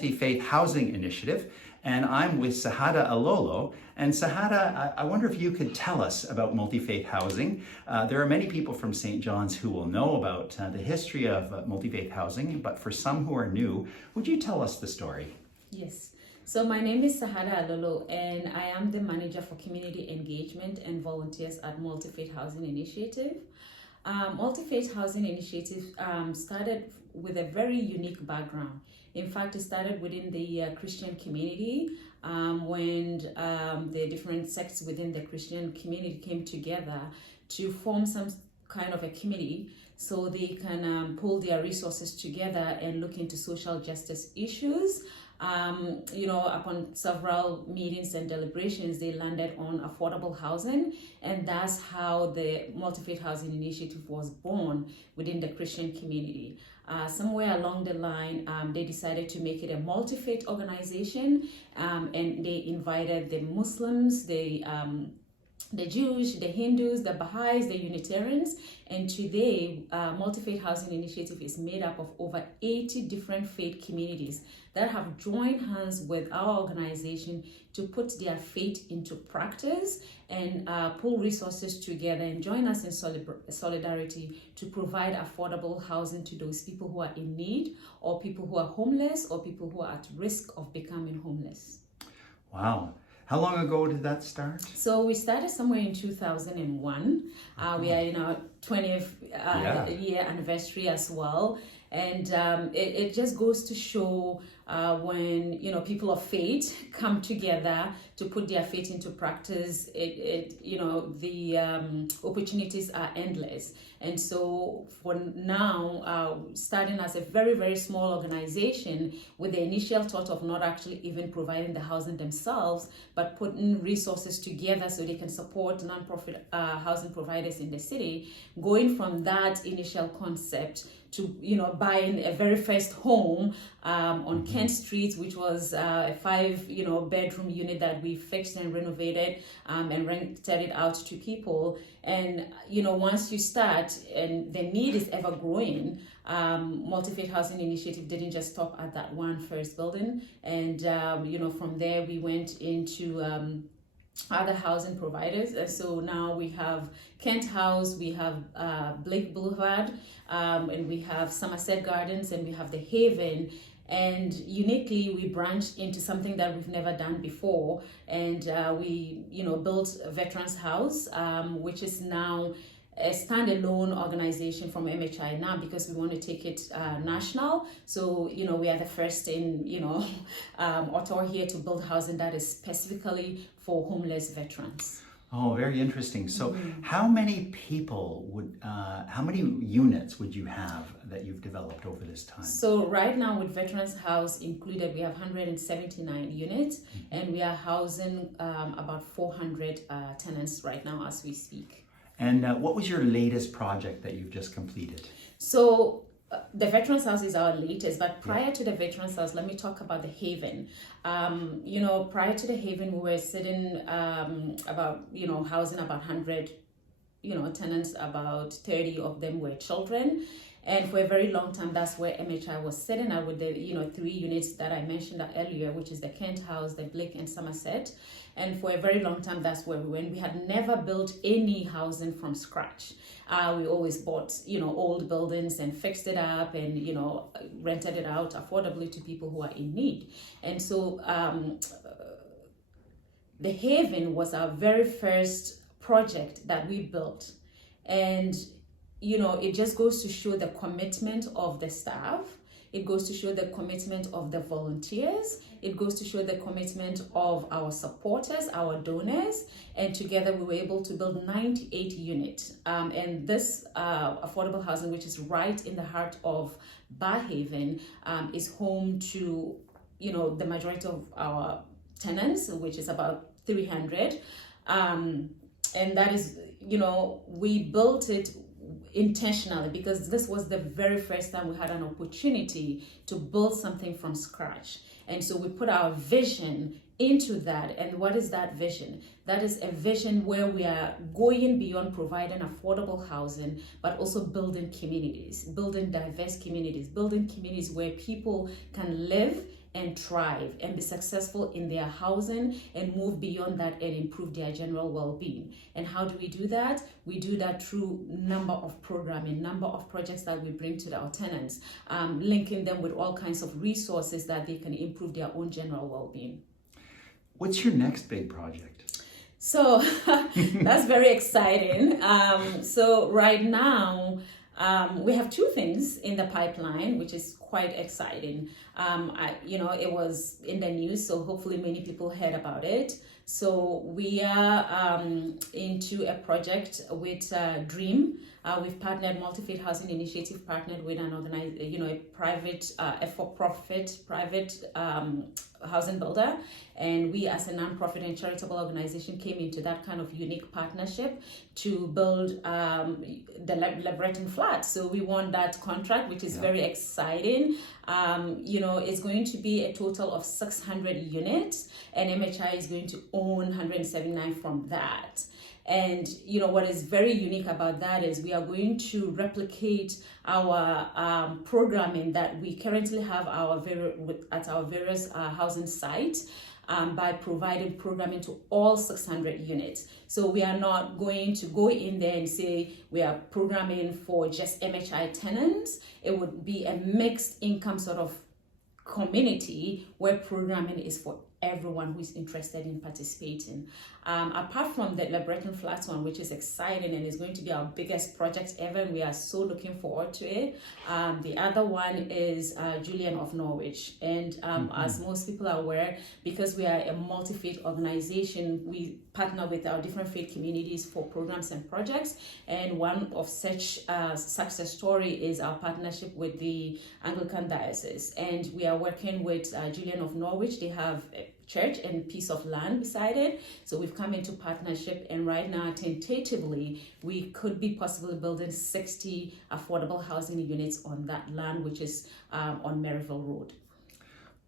Multifaith Housing Initiative, and I'm with Sahada Alolo. And Sahada, I wonder if you could tell us about multi-faith housing. There are many people from St. John's who will know about the history of multi-faith housing, but for some who are new, would you tell us the story? Yes. So my name is Sahada Alolo, and I am the manager for community engagement and volunteers at Multifaith Housing Initiative. Multifaith Housing Initiative started with a very unique background. In fact, it started within the Christian community when the different sects within the Christian community came together to form some kind of a committee so they can pull their resources together and look into social justice issues. Upon several meetings and deliberations, they landed on affordable housing, and that's how the Multi-Faith Housing Initiative was born within the Christian community. Somewhere along the line, they decided to make it a multi-faith organization, and they invited the Muslims, the Jewish, the Hindus, the Baha'is, the Unitarians, and today Multi-Faith Housing Initiative is made up of over 80 different faith communities that have joined hands with our organization to put their faith into practice and pull resources together and join us in solidarity to provide affordable housing to those people who are in need, or people who are homeless, or people who are at risk of becoming homeless. Wow. How long ago did that start? So we started somewhere in 2001. We are in our 20th year anniversary as well. And it just goes to show when people of faith come together to put their faith into practice, the opportunities are endless. And so for now, starting as a very, very small organization with the initial thought of not actually even providing the housing themselves, but putting resources together so they can support nonprofit housing providers in the city, going from that initial concept to buying a very first home on Kent Street, which was a 5 bedroom unit that we fixed and renovated and rented it out to people. And once you start and the need is ever growing, Multi-Faith Housing Initiative didn't just stop at that one first building. And from there we went into other housing providers. And so now we have Kent House, we have Blake Boulevard, and we have Somerset Gardens, and we have the Haven. And uniquely, we branched into something that we've never done before. And we built a Veterans House, which is now a standalone organization from MHI now, because we want to take it national. So, we are the first in, Ottawa here to build housing that is specifically for homeless veterans. Oh, very interesting. So how many people how many units would you have that you've developed over this time? So right now with Veterans House included, we have 179 units, and we are housing about 400 tenants right now as we speak. And what was your latest project that you've just completed? So the Veterans House is our latest, but prior to the Veterans House, let me talk about the Haven. Prior to the Haven, we were sitting about, housing about 100, tenants, about 30 of them were children. And for a very long time, that's where MHI was sitting at with the, 3 units that I mentioned earlier, which is the Kent House, the Blake, and Somerset. And for a very long time, that's where we went. We had never built any housing from scratch. We always bought, old buildings and fixed it up and, rented it out affordably to people who are in need. And so the Haven was our very first project that we built. And it just goes to show the commitment of the staff. It goes to show the commitment of the volunteers. It goes to show the commitment of our supporters, our donors. And together we were able to build 98 units. And this affordable housing, which is right in the heart of Barhaven, is home to, the majority of our tenants, which is about 300. And that is, we built it intentionally because this was the very first time we had an opportunity to build something from scratch. And so we put our vision into that. And what is that vision? That is a vision where we are going beyond providing affordable housing, but also building communities, building diverse communities, building communities where people can live and thrive and be successful in their housing and move beyond that and improve their general well-being. And how do we do that? We do that through number of programming, number of projects that we bring to our tenants, linking them with all kinds of resources that they can improve their own general well-being. What's your next big project? So that's very exciting. So right now, we have two things in the pipeline, which is quite exciting. It was in the news, so hopefully many people heard about it. So we are into a project with Dream. We've partnered, Multifaith Housing Initiative partnered with an a private, a for-profit private housing builder, and we as a non-profit and charitable organization came into that kind of unique partnership to build the liberating flats. So we won that contract, which is very exciting. It's going to be a total of 600 units, and MHI is going to own 179 from that. And what is very unique about that is we are going to replicate our programming that we currently have at our various housing sites by providing programming to all 600 units. So we are not going to go in there and say we are programming for just MHI tenants. It would be a mixed income sort of community where programming is for everyone who is interested in participating. Apart from the Liberating Flats one, which is exciting and is going to be our biggest project ever, and we are so looking forward to it. The other one is Julian of Norwich. And as most people are aware, because we are a multi-faith organization, we partner with our different faith communities for programs and projects. And one of such success story is our partnership with the Anglican diocese. And we are working with Julian of Norwich. They have a church and piece of land beside it. So we've come into partnership, and right now, tentatively, we could be possibly building 60 affordable housing units on that land, which is on Maryville Road.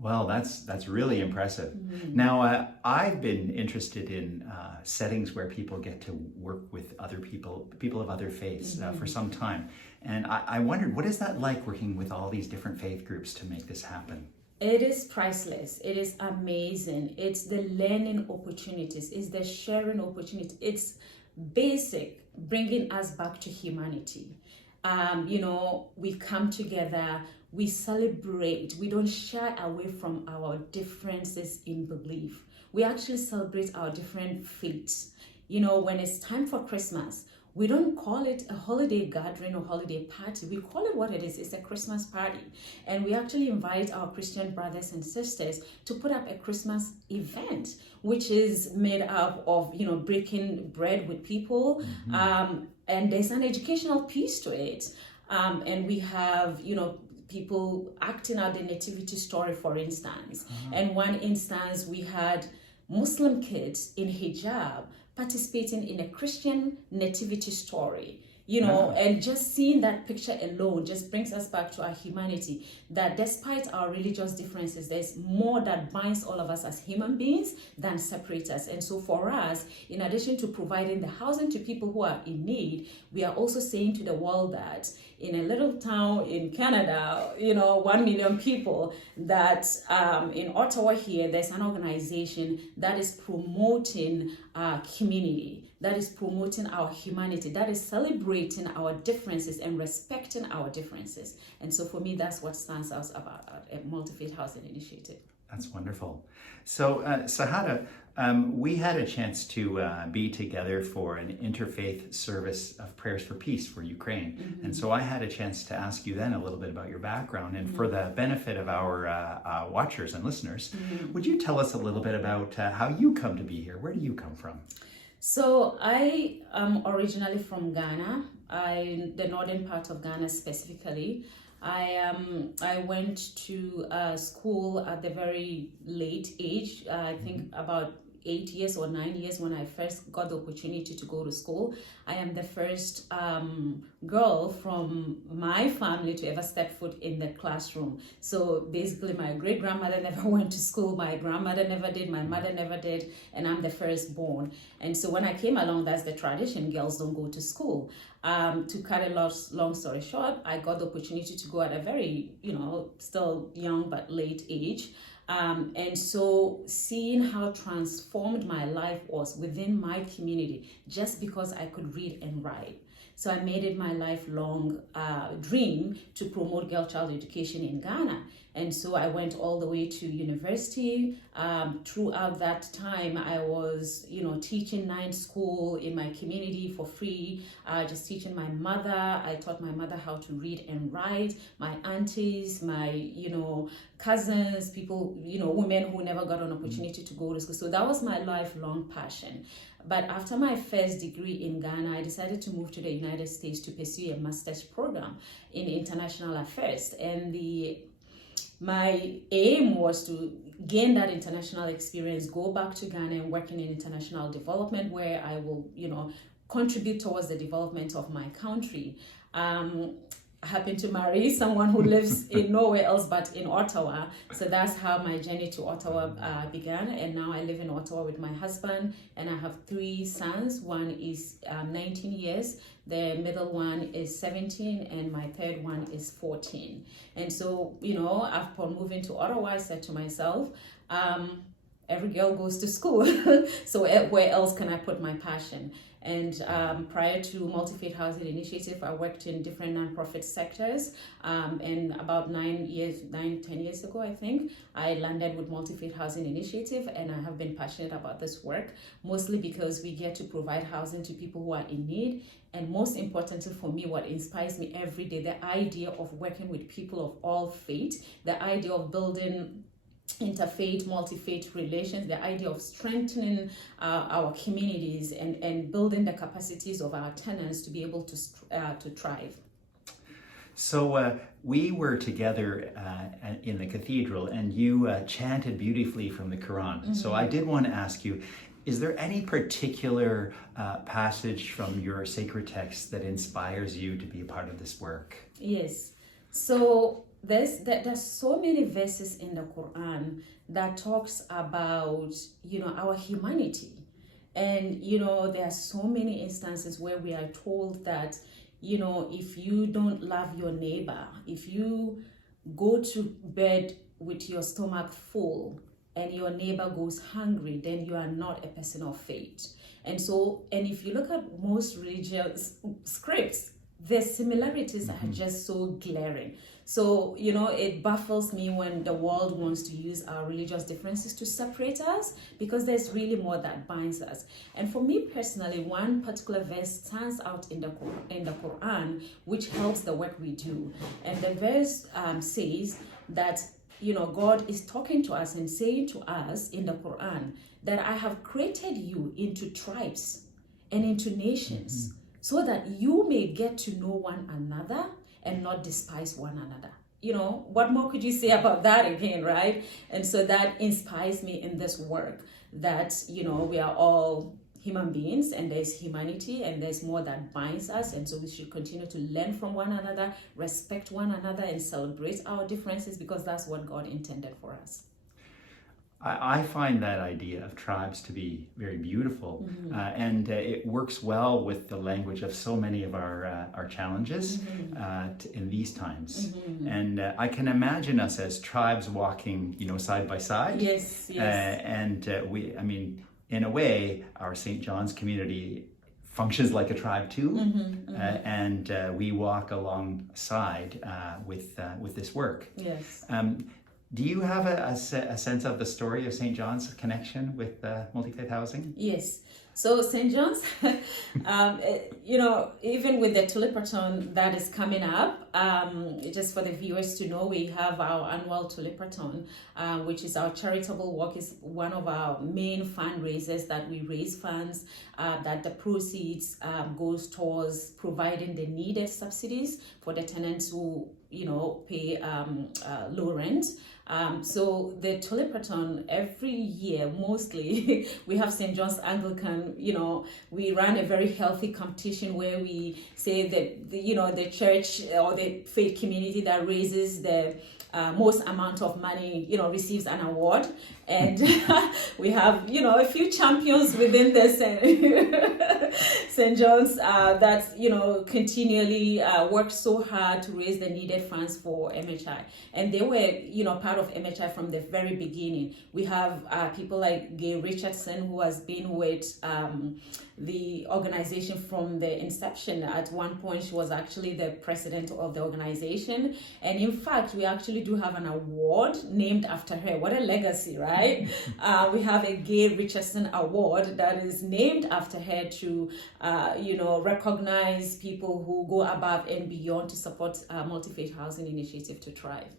Well, that's really impressive. Mm-hmm. Now, I've been interested in settings where people get to work with other people of other faiths for some time. And I wondered, what is that like working with all these different faith groups to make this happen? It is priceless. It is amazing. It's the learning opportunities. It's the sharing opportunity. It's basic, bringing us back to humanity. We come together, we celebrate. We don't shy away from our differences in belief. We actually celebrate our different faiths. When it's time for Christmas, we don't call it a holiday gathering or holiday party. We call it what it is. It's a Christmas party. And we actually invite our Christian brothers and sisters to put up a Christmas event, which is made up of, breaking bread with people. Mm-hmm. And there's an educational piece to it. And we have, people acting out the nativity story, for instance. Uh-huh. And one instance, we had Muslim kids in hijab participating in a Christian nativity story, and just seeing that picture alone just brings us back to our humanity, that despite our religious differences, there's more that binds all of us as human beings than separates us. And so for us, in addition to providing the housing to people who are in need, we are also saying to the world that in a little town in Canada, 1 million people, that in Ottawa here, there's an organization that is promoting community, that is promoting our humanity, that is celebrating our differences and respecting our differences. And so for me, that's what stands out about a Multifaith Housing Initiative. That's wonderful. So, Sahada, we had a chance to be together for an interfaith service of prayers for peace for Ukraine. Mm-hmm. And so I had a chance to ask you then a little bit about your background. And for the benefit of our watchers and listeners, would you tell us a little bit about how you come to be here? Where do you come from? So I am originally from Ghana, the northern part of Ghana specifically. I went to school at the very late age, I think about 8 years or 9 years when I first got the opportunity to go to school. I am the first girl from my family to ever step foot in the classroom. So basically my great-grandmother never went to school, my grandmother never did, my mother never did, and I'm the firstborn. And so when I came along, that's the tradition, girls don't go to school. To cut a long story short, I got the opportunity to go at a very, still young but late age. And so seeing how transformed my life was within my community just because I could read and write. So I made it my lifelong dream to promote girl-child education in Ghana. And so I went all the way to university. Throughout that time, I was, teaching night school in my community for free, just teaching my mother. I taught my mother how to read and write, my aunties, my, cousins, people, women who never got an opportunity to go to school. So that was my lifelong passion. But after my first degree in Ghana, I decided to move to the United States to pursue a master's program in international affairs. And my aim was to gain that international experience, go back to Ghana and work in international development where I will, contribute towards the development of my country. I happened to marry someone who lives in nowhere else but in Ottawa. So that's how my journey to Ottawa began. And now I live in Ottawa with my husband, and I have 3 sons. One is 19 years, the middle one is 17, and my third one is 14. And so, upon moving to Ottawa, I said to myself, every girl goes to school. So where else can I put my passion? And prior to Multifaith Housing Initiative, I worked in different nonprofit sectors. And about 10 years ago, I think, I landed with Multifaith Housing Initiative, and I have been passionate about this work, mostly because we get to provide housing to people who are in need. And most importantly for me, what inspires me every day, the idea of working with people of all faith, the idea of building interfaith, multi-faith relations, the idea of strengthening our communities and building the capacities of our tenants to be able to thrive. So we were together in the cathedral, and you chanted beautifully from the Quran. Mm-hmm. So I did want to ask you, is there any particular passage from your sacred text that inspires you to be a part of this work? Yes. So there's so many verses in the Quran that talks about, our humanity. And, there are so many instances where we are told that, if you don't love your neighbor, if you go to bed with your stomach full and your neighbor goes hungry, then you are not a person of faith. And if you look at most religious scripts, the similarities are just so glaring. So, it baffles me when the world wants to use our religious differences to separate us, because there's really more that binds us. And for me personally, one particular verse stands out in the Quran, which helps the work we do. And the verse says that, God is talking to us and saying to us in the Quran that I have created you into tribes and into nations, so that you may get to know one another and not despise one another. What more could you say about that again, right? And so that inspires me in this work, that, we are all human beings, and there's humanity, and there's more that binds us. And so we should continue to learn from one another, respect one another, and celebrate our differences, because that's what God intended for us. I find that idea of tribes to be very beautiful, and it works well with the language of so many of our challenges in these times. And I can imagine us as tribes walking, side by side. Yes. And in a way, our St. John's community functions like a tribe too, and we walk alongside with this work. Yes. Do you have a sense of the story of St. John's connection with Multifaith Housing? Yes. So St. John's, even with the Tulipathon that is coming up, just for the viewers to know, we have our annual Tulipathon, which is our charitable work, is one of our main fundraisers that we raise funds, that the proceeds goes towards providing the needed subsidies for the tenants who pay low rent. So the Tulipathon every year, mostly we have St. John's Anglican, we run a very healthy competition where we say that the church or the faith community that raises the most amount of money, receives an award. And we have, a few champions within the St. John's that, continually work so hard to raise the needed funds for MHI. And they were, part of MHI from the very beginning. We have people like Gay Richardson, who has been with the organization from the inception. At one point, she was actually the president of the organization. And in fact, we actually do have an award named after her. What a legacy, right? We have a Gay Richardson Award that is named after her to, recognize people who go above and beyond to support Multifaith Housing Initiative to thrive.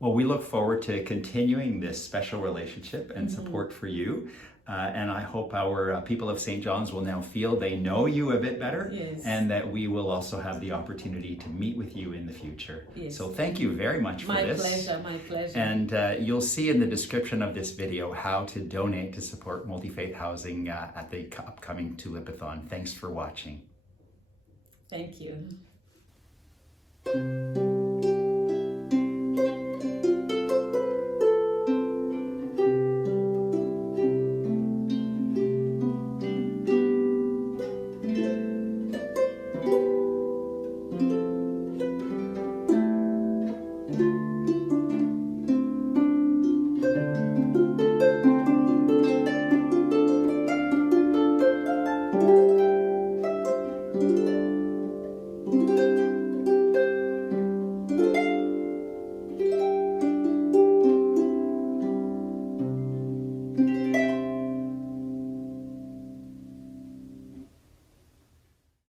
Well, we look forward to continuing this special relationship and support for you. And I hope our people of St. John's will now feel they know you a bit better, yes, and that we will also have the opportunity to meet with you in the future. Yes. So thank you very much for this. My pleasure. And you'll see in the description of this video how to donate to support Multifaith Housing at the upcoming Tulipathon. Thanks for watching. Thank you.